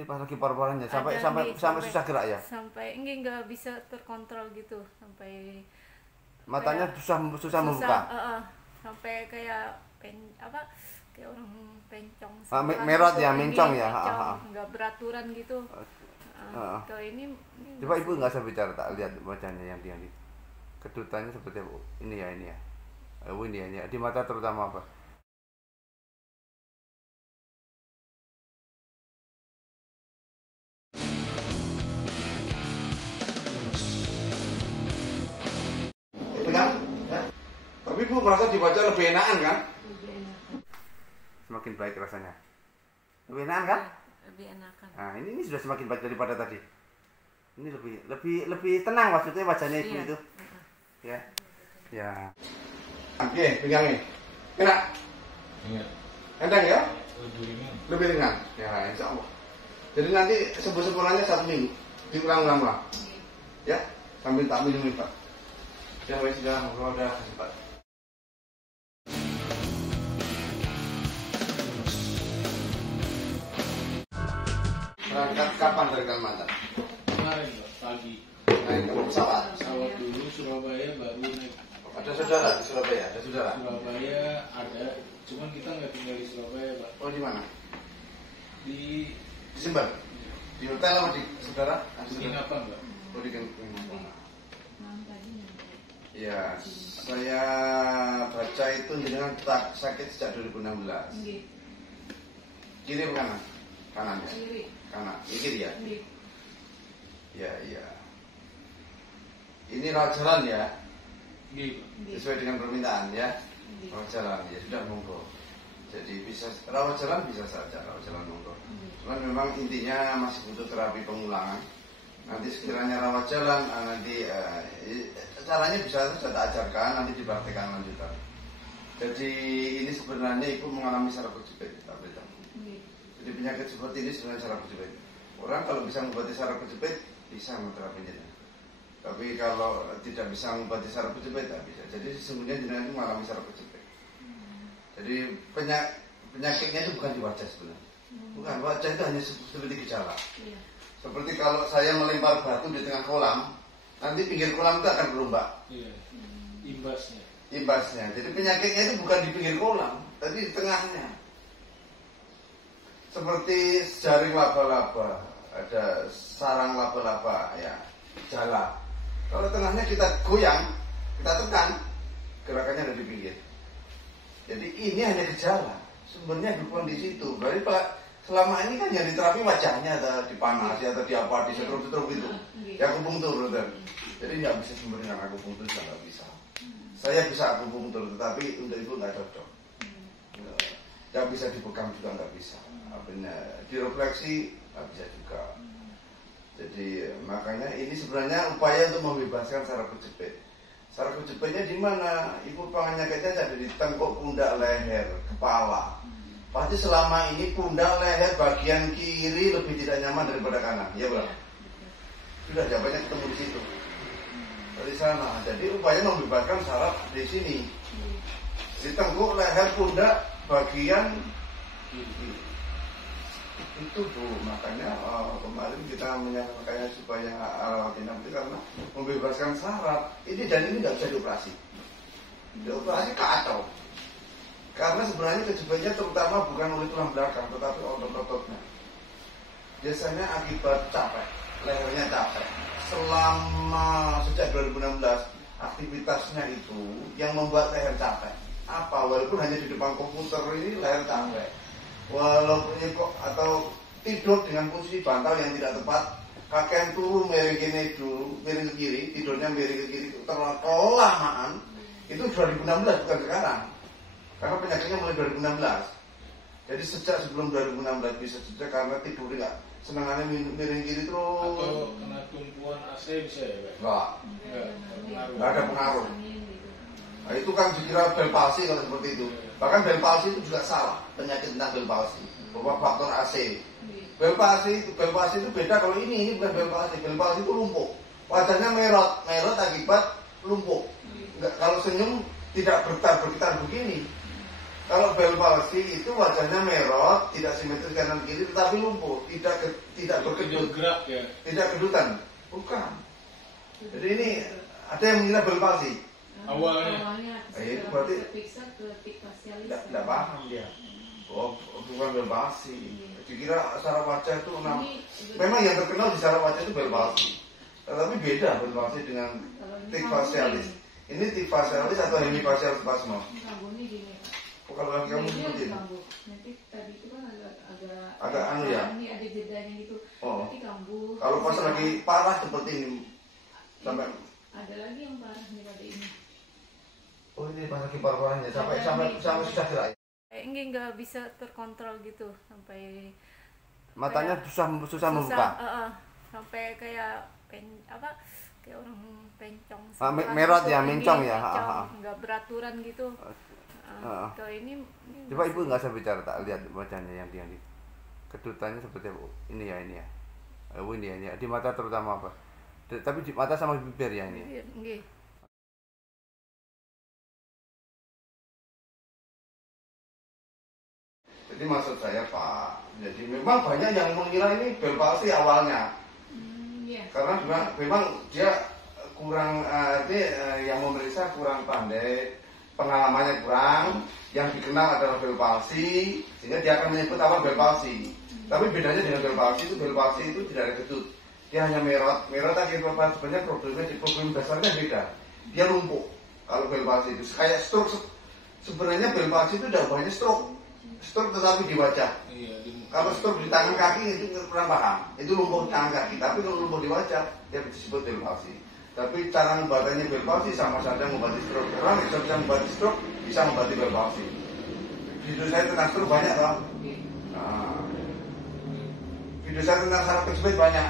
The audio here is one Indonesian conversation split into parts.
Ini pas lagi paru-parunya sampai susah gerak ya? Sampai ini nggak bisa terkontrol gitu, sampai Matanya susah membuka. Sampai kayak kayak orang pencong. Merot ya, mencong ya. Nggak beraturan gitu. Kalau ini coba ibu nggak usah bicara, tak lihat wajahnya yang di kedutannya seperti apa? Ini ya. Ini ya. Di mata terutama apa? Tapi ibu merasa dibaca lebih enakan kan? Semakin baik rasanya. Lebih enakan kan? Lebih enakan. Nah, ini sudah semakin baik daripada tadi. Ini lebih tenang maksudnya wajahnya ibu itu. Ya. Ya. Oke, pegangin. Enak? Iya. Enteng ya? Lebih ringan. Lebih ringan. Ya, insya Allah. Jadi nanti sempurnanya 1 minggu. Diulang-ulang lah. Ya, sambil tak minum Pak. Ya, wes sudah ngobrol udah cepat. Berangkat kapan dari Kalimantan? Kemarin Pak, pagi. Naik ke pesawat. Pesawat dulu Surabaya baru naik. Ada saudara di Surabaya? Ada saudara? Surabaya ada, cuman kita nggak tinggal di Surabaya Pak. Oh, di mana? Di Jember. Di hotel apa di saudara? penginapan Pak. Oh, di penginapan. Ya, saya baca itu jenengan sakit sejak 2016. Kiri atau kanan? Kanan ya? Kanan. Ini kiri ya? Ya. Ini rawat jalan ya? Iya Pak. Sesuai dengan permintaan ya? Rawat jalan ya, sudah monggo. Jadi bisa rawat jalan bisa saja, rawat jalan monggo. Cuman memang intinya masih butuh terapi pengulangan. Nanti sekiranya rawat jalan, nanti caranya bisa saya tak ajarkan, nanti dipraktikkan lanjutan. Jadi ini sebenarnya ibu mengalami saraf kejepit, tak beritahu. Jadi penyakit seperti ini sebenarnya saraf kejepit. Orang kalau bisa mengobati saraf kejepit bisa menterapinya. Tapi kalau tidak bisa mengobati saraf kejepit tidak bisa. Jadi sesungguhnya jenengan itu mengalami saraf kejepit. Jadi penyakitnya itu bukan di wajah sebenarnya. Bukan, wajah itu hanya seperti gejala. Seperti kalau saya melempar batu di tengah kolam, nanti pinggir kolam itu akan berombak. Iya. Imbasnya. Imbasnya. Jadi penyakitnya itu bukan di pinggir kolam, tapi di tengahnya. Seperti jaring laba-laba, ada sarang laba-laba, ya, jala. Kalau tengahnya kita goyang, kita tekan, gerakannya ada di pinggir. Jadi ini hanya gejala. Sebenarnya bukan di situ. Berarti Pak, selama ini kan yang diterapi wajahnya, atau dipanasi atau di apa, di setrum-setrum itu. Ya akupunktur, betul. Jadi nggak bisa sumber dengan akupunktur, nggak bisa. Saya bisa akupunktur, tetapi untuk itu nggak cocok. Nggak bisa dipegang juga nggak bisa. Direfleksi nggak bisa juga. Jadi makanya ini sebenarnya upaya untuk membebaskan saraf kejepit. Saraf kejepitnya di mana? Ibu penyakitnya ada di tengkuk, pundak, leher, kepala. Pasti selama ini pundak, leher, bagian kiri lebih tidak nyaman daripada kanan, ya bro? Sudah jawabannya ketemu di situ, dari sana. Jadi upaya membebaskan saraf di sini, di tengkuk, leher, pundak, bagian kiri. Itu tuh makanya kemarin kita menyampaikan supaya rawat inap itu karena membebaskan saraf ini, dan ini nggak bisa dioperasi. Dioperasi kacau. Karena sebenarnya kejepitnya terutama bukan oleh tulang belakang, tetapi otot-ototnya. Biasanya akibat capek, lehernya capek. Selama sejak 2016 aktivitasnya itu yang membuat leher capek. Apa? Walaupun hanya di depan komputer ini leher capek. Walaupun atau tidur dengan posisi bantal yang tidak tepat, kaki turun miring kiri dulu, miring ke kiri, tidurnya miring ke kiri, kelamaan. Itu 2016 bukan sekarang. Karena penyakitnya mulai 2016. Jadi sejak sebelum 2016 bisa saja karena tidur nggak senangannya miring kiri terus. Atau kena tumpuan AC bisa ya Pak? Nggak ada pengaruh. Nah, itu kan dikira bel palsi kalau seperti itu. Bahkan bel palsi itu juga salah, penyakit tentang bel palsi. Bahwa faktor AC. Bel palsi itu beda kalau ini bukan bel palsi. Bel palsi itu lumpuh. Wajahnya merot akibat lumpuh. Kalau senyum tidak bergetar begini. Kalau bel palsi itu wajahnya merot, tidak simetris kanan kiri, tetapi lumpuh, tidak tidak berkedut, gerak ya. tidak kedutan, bukan. Jadi ini ada yang mengira bel palsi. Awalnya Itu berarti terperiksa ke tik fasialis. tidak paham dia. Oh, bukan bel palsi. Dikira saraf wajah itu memang yang terkenal di saraf wajah itu bel palsi. Tetapi beda bel palsi dengan tik fasialis. Ini tik fasialis atau hemifasial spasmo. Kambuhnya gini. Oh, kalau lagi kamu seperti itu. Nanti tadi itu kan Agak anu ya. Ini ada jedanya gitu. Oh. Nanti kambuh. Kalau pas lagi parah seperti ini sampai ada lagi yang parah nih pada ini. oh ini pas lagi parah-parahnya sampai susah gerak. Kayaknya nggak bisa terkontrol gitu sampai Matanya susah membuka. Sampai kayak kayak orang pencong. Merot ya, mencong ya. Nggak beraturan gitu. Kalau ini Coba ibu nggak usah bicara, tak lihat wajahnya yang kedutannya seperti apa. Ini ya. Ini ya. Di mata terutama apa? Tapi di mata sama bibir ya ini. Nggih. Jadi maksud saya Pak, jadi memang banyak yang mengira ini bel palsi awalnya. Karena memang dia kurang, yang memeriksa kurang pandai, pengalamannya kurang, yang dikenal adalah bel palsi, sehingga dia akan menyebut apa bel palsi. Tapi bedanya dengan bel palsi itu tidak ada kedut, dia hanya merot tadi sebenarnya problem dasarnya beda, dia lumpuh. Kalau bel palsi itu kayak stroke, sebenarnya bel palsi itu tidak banyak stroke tetapi di wajah. Kalau stroke di tangan kaki itu kurang paham, itu lumpuh di tangan kaki. Tapi kalau lumpuh di wajah, dia disebut bel palsi. Tapi cara membatanya bel palsi sama saja mengobati stroke. Orang yang bisa mengobati stroke bisa mengobati bel palsi. Video saya tentang stroke banyak loh. Nah, video saya tentang saraf kejepit banyak.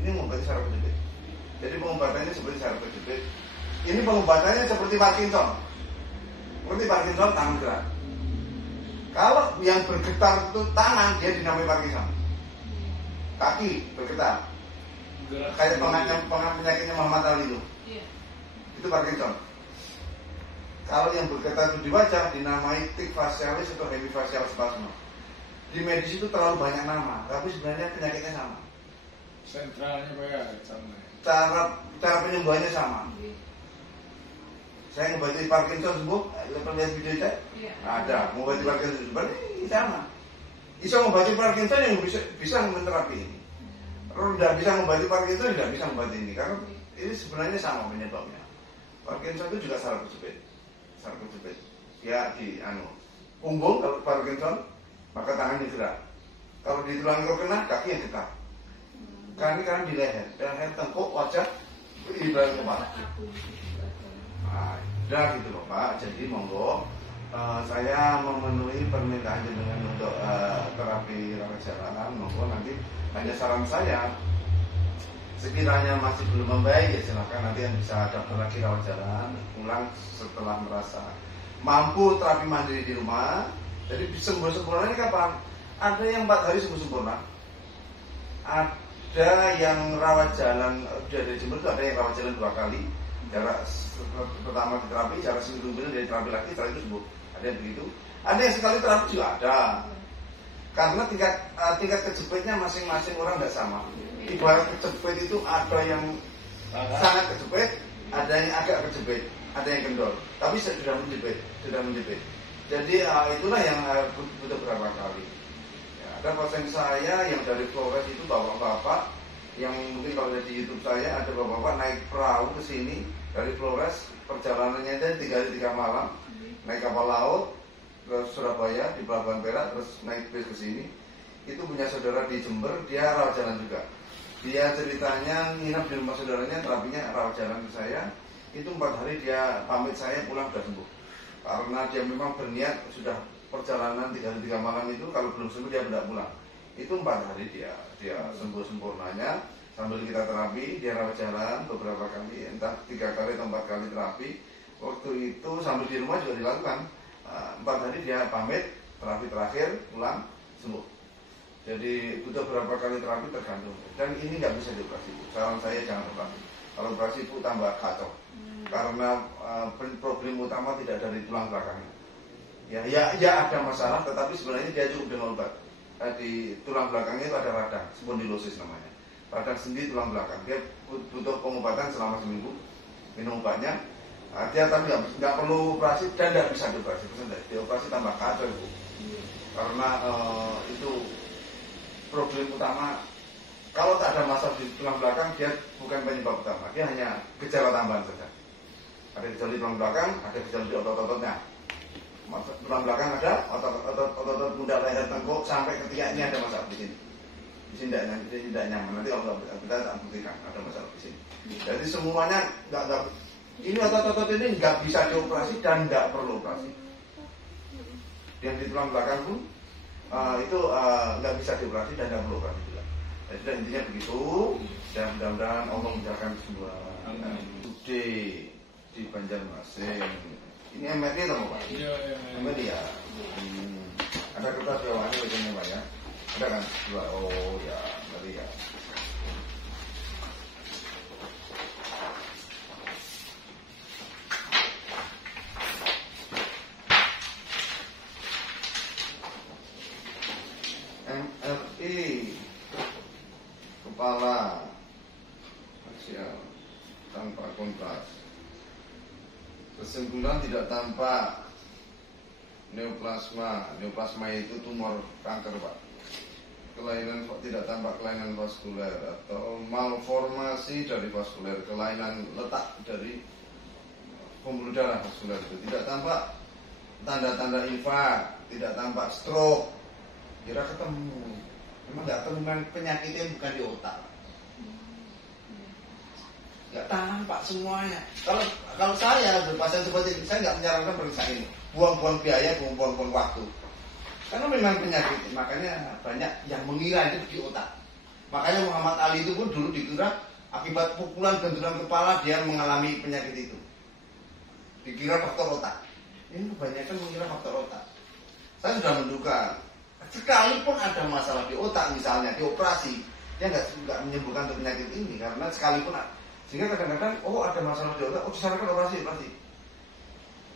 Ini mengobati saraf kejepit. Jadi pengobatannya seperti saraf kejepit. Ini pengobatannya seperti Parkinson. Seperti Parkinson tangan gerak. Kalau yang bergetar itu tangan, dia dinamai Parkinson. Kaki bergetar. Kayak penyakitnya Muhammad Ali itu. Itu Parkinson. Kalau yang bergetar itu di wajah, dinamai tik fasialis atau hemifasial spasmo. Di medis itu terlalu banyak nama, tapi sebenarnya penyakitnya sama. Sentralnya Pak ya sama. Cara penyembuhannya sama. Saya ngobati Parkinson sembuh, lihat video saya. Ada, ngobati Parkinson sembuh, ini sama. Bisa ngobati Parkinson yang bisa menterapi ini. Kalau tidak bisa ngobati Parkinson, tidak bisa ngobati ini. Karena ini sebenarnya sama penyebabnya. Parkinson itu juga saraf kejepit. Ya di punggung kalau Parkinson, maka tangan digerak. Kalau di tulang kena, kaki yang getar. Karena di leher, tengkuk, wajah, di belakang kepala. Nah, gitu loh Pak. Jadi monggo saya memenuhi permintaan jenengan untuk terapi rawat jalan. Monggo nanti hanya saran saya, sekiranya masih belum membaik ya silakan nanti yang bisa daftar lagi rawat jalan pulang setelah merasa mampu terapi mandiri di rumah. Jadi sembuh sempurnanya kapan? Ada yang 4 hari sembuh sempurna. Ada yang rawat jalan dari Jember itu ada yang rawat jalan 2 kali. Jarak pertama di terapi, jarak seminggu kemudian dari terapi lagi, setelah itu sembuh. Ada yang begitu. Ada yang sekali terapi juga ada. Karena tingkat kejepitnya masing-masing orang tidak sama. Ibarat kejepit itu ada yang sangat kejepit, ada yang agak kejepit, ada yang kendor. Tapi sudah menjepit. Jadi itulah yang butuh beberapa kali. Ya, ada pasien saya yang dari Flores itu bapak-bapak yang mungkin kalau di YouTube saya ada bapak-bapak naik perahu ke sini dari Flores, perjalanannya dan 3 hari 3 malam naik kapal laut ke Surabaya di Pelabuhan Perak, terus naik bis ke sini. Itu punya saudara di Jember, dia rawat jalan juga. Dia ceritanya nginap di rumah saudaranya, terapinya rawat jalan ke saya. Itu 4 hari dia pamit saya pulang sudah sembuh. Karena dia memang berniat sudah perjalanan 3 hari 3 malam itu kalau belum sembuh dia tidak pulang. Itu 4 hari dia sembuh sempurnanya. Sambil kita terapi, dia rawat jalan beberapa kali, entah 3 kali atau 4 kali terapi. Waktu itu sambil di rumah juga dilakukan. 4 hari dia pamit, terapi terakhir, pulang, sembuh. Jadi butuh berapa kali terapi tergantung. Dan ini nggak bisa dioperasi. Saran saya jangan operasi. Kalau operasi itu tambah kacau. Karena problem utama tidak dari tulang belakangnya. Ya ada masalah, tetapi sebenarnya dia cukup dengan obat. di tulang belakangnya itu ada radang, spondylosis namanya. Radang sendi tulang belakang. Dia butuh pengobatan selama seminggu, minum obatnya. Dia tapi nggak perlu operasi dan nggak bisa dioperasi. Dioperasi tambah kacau Bu. Karena itu problem utama. Kalau tak ada masalah di tulang belakang, dia bukan penyebab utama. Dia hanya gejala tambahan saja. Ada gejala di tulang belakang, ada gejala di otot-ototnya. Tulang belakang ada, otot-otot pundak leher tengkuk sampai ketika ini ada masalah di sini. Di sini tidak nyaman. Nanti kalau kita buktikan ada masalah di sini. Jadi semuanya nggak ini otot-otot ini nggak bisa dioperasi dan nggak perlu operasi. Yang di tulang belakang pun itu nggak bisa dioperasi dan nggak perlu operasi juga. Jadi intinya begitu. Dan mudah-mudahan Allah menjaga semua. Bude di Banjarmasin. Ini MRT atau Pak? Iya. MRT ya. Ada kertas bawaannya bagaimana Pak ya? Ada kan? Dua. Oh ya, berarti ya. MRI kepala aksial tanpa kontras. Kesimpulan tidak tampak neoplasma. Neoplasma itu tumor kanker Pak. Kelainan tidak tampak kelainan vaskuler atau malformasi dari vaskuler, kelainan letak dari pembuluh darah vaskuler itu. Tidak tampak tanda-tanda infak, tidak tampak stroke. Kira ketemu. Memang nggak temukan penyakitnya bukan di otak. Nggak tampak semuanya. Kalau saya berpasien seperti ini, saya nggak menyarankan periksa ini. Buang-buang biaya, buang-buang waktu. Karena memang penyakit, makanya banyak yang mengira itu di otak. Makanya Muhammad Ali itu pun dulu dikira akibat pukulan benturan kepala dia mengalami penyakit itu. Dikira faktor otak. Ini kebanyakan mengira faktor otak. Saya sudah menduga, sekalipun ada masalah di otak misalnya dioperasi, dia nggak menyembuhkan untuk penyakit ini karena sekalipun sehingga kadang-kadang ada masalah di otak, disarankan operasi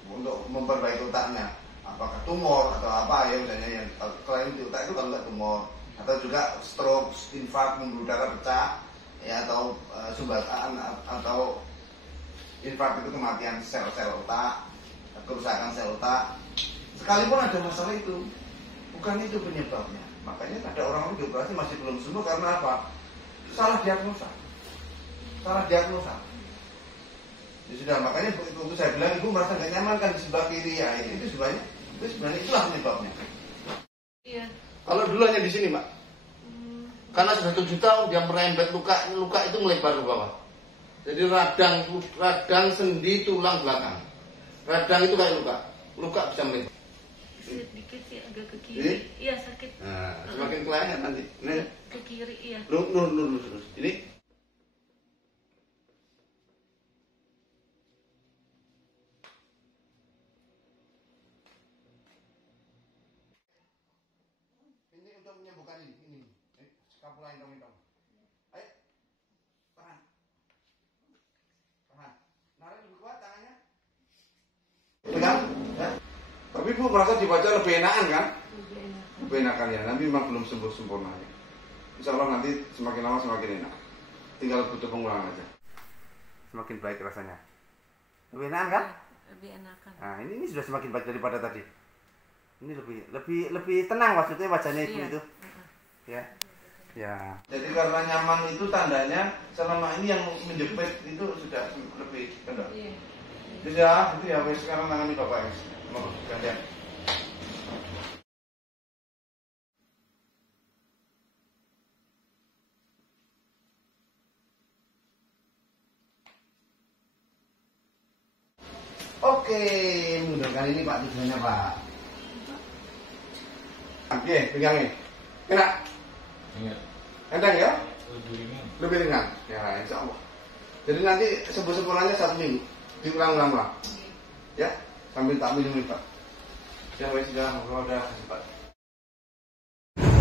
untuk memperbaiki otaknya. Apakah tumor atau apa ya misalnya yang kelainan di otak itu kalau nggak tumor atau juga stroke, infak, pembuluh darah pecah ya atau sumbatan atau infak itu kematian sel-sel otak, kerusakan sel otak. Sekalipun ada masalah itu, bukan itu penyebabnya. Makanya ada orang-orang dioperasi masih belum sembuh karena apa? Salah diagnosa. Ya sudah, makanya itu saya bilang ibu merasa gak nyaman kan di sebelah kiri ya itu sebenarnya itulah penyebabnya. Iya. Kalau dulu hanya di sini Pak, karena sudah 7 tahun dia merembet luka itu melebar ke bawah. Jadi radang sendi tulang belakang. Radang itu kayak luka bisa melebar. Sedikit sih agak ke kiri. Iya sakit. Nah, semakin kelainan nanti. Nih. Ke kiri iya. Nur terus. Ini. Ini untuk menyembuhkan ini. Skapula intong. Ayo. Tahan. Narik lebih kuat tangannya. Pegang. Ya. Tapi Bu merasa dibaca lebih enakan kan? Lebih enakan ya. Nanti memang belum sembuh sempurna ya. Insya Allah nanti semakin lama semakin enak. Tinggal butuh pengulangan aja. Semakin baik rasanya. Lebih enakan kan? Lebih enakan. Nah ini sudah semakin baik daripada tadi. Ini lebih tenang maksudnya wajahnya ibu itu. Ya. Jadi karena nyaman itu tandanya selama ini yang menjepit itu sudah lebih kendor. Iya. Itu ya wes sekarang tangani Bapak wes. Mau gantian. Oke, mudahkan ini Pak tujuannya Pak. Oke, pegangin. Enak? Ingat. Enteng ya? Lebih ringan. Ya, insya Allah. Jadi nanti sempurnanya 1 minggu. Diulang-ulang. Ya, sambil tak minum Pak. Ya, wes sudah Pak.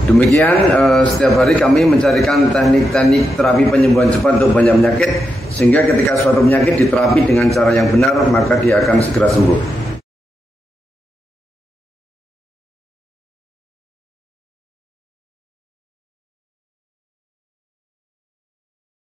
Demikian setiap hari kami mencarikan teknik-teknik terapi penyembuhan cepat untuk banyak penyakit, sehingga ketika suatu penyakit diterapi dengan cara yang benar maka dia akan segera sembuh.